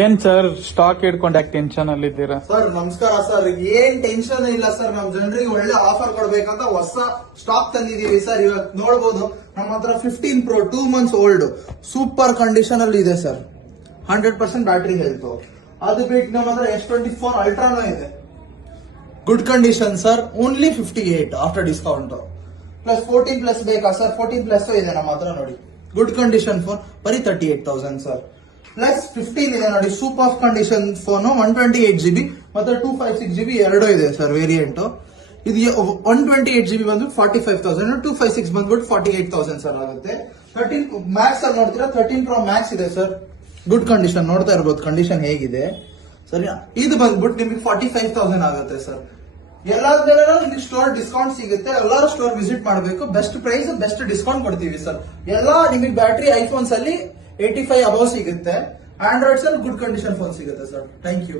ಏನ್ sir stock ಹಿಡ್ಕೊಂಡು ಯಾಕೆ ಟೆನ್ಷನ್ ಅಲ್ಲಿ ಇದ್ದೀರಾ? ಸರ್ ನಮಸ್ಕಾರ ಸರ್. ಏನ್ ಟೆನ್ಷನ್ ಇಲ್ಲ ಸರ್. ನಮ್ ಜನರಿಗೆ ಒಳ್ಳೆ ಆಫರ್ ಕೊಡ್ಬೇಕಂತ ಹೊಸ ಸ್ಟಾಕ್ ತಂದಿದೀವಿ ಸರ್. ಇವತ್ತು ನೋಡಬಹುದು ನಮ್ಮ ಹತ್ರ 15 Pro 2 months old super condition ಅಲ್ಲಿ ಇದೆ ಸರ್. 100% battery health. ಅದು ಬಿಟ್ಟು ನಮ್ಮ ಹತ್ರ S24 ಅಲ್ಟ್ರಾನೋ ಇದೆ, good condition sir. Only 58 after discount. Plus 14 plus ಬೇಕಾ ಸರ್? 14 ಪ್ಲಸ್ ಇದೆ ನಮ್ಮ ಹತ್ರ ನೋಡಿ. ಗುಡ್ ಕಂಡೀಷನ್ ಫೋನ್ ಬರೀ 38,000 ಸರ್. ಪ್ಲಸ್ 15 ಇದೆ ನೋಡಿ, ಸೂಪರ್ ಕಂಡೀಷನ್ ಫೋನ್. 128GB ಮತ್ತೆ 256GB ಎರಡು ಇದೆ ಸರ್ ವೇರಿಯಂಟ್. ಇದು 128GB ಬಂದ್ಬಿಟ್ಟು 45,000, 256 ಬಂದ್ಬಿಟ್ಟು 48,000 ಸರ್ ಆಗುತ್ತೆ. 13 ಮ್ಯಾಕ್ಸ್ ಅಲ್ಲಿ ನೋಡ್ತೀರಾ, 13 Pro Max ಇದೆ ಸರ್. ಗುಡ್ ಕಂಡೀಷನ್, ನೋಡ್ತಾ ಇರ್ಬೋದು ಕಂಡೀಷನ್ ಹೇಗಿದೆ ಸರಿ. ಇದು ಬಂದ್ಬಿಟ್ಟು ನಿಮಗೆ 45,000 ಆಗುತ್ತೆ ಸರ್. ಎಲ್ಲಾದ್ಮೇಲೆ ನಿಮಗೆ ಸ್ಟೋರ್ ಡಿಸ್ಕೌಂಟ್ ಸಿಗುತ್ತೆ. ಎಲ್ಲರೂ ಸ್ಟೋರ್ ವಿಸಿಟ್ ಮಾಡಬೇಕು. ಬೆಸ್ಟ್ ಪ್ರೈಸ್, ಬೆಸ್ಟ್ ಡಿಸ್ಕೌಂಟ್ ಕೊಡ್ತೀವಿ ಸರ್. ಎಲ್ಲಾ ನಿಮಗೆ ಬ್ಯಾಟರಿ ಐಫೋನ್ಸ್ ಅಲ್ಲಿ 85 ಅಬೌವ್ ಸಿಗುತ್ತೆ. ಆಂಡ್ರಾಯ್ಡ್ಸ್ ಅಲ್ಲಿ ಗುಡ್ ಕಂಡೀಷನ್ ಫೋನ್ ಸಿಗುತ್ತೆ ಸರ್. Thank you.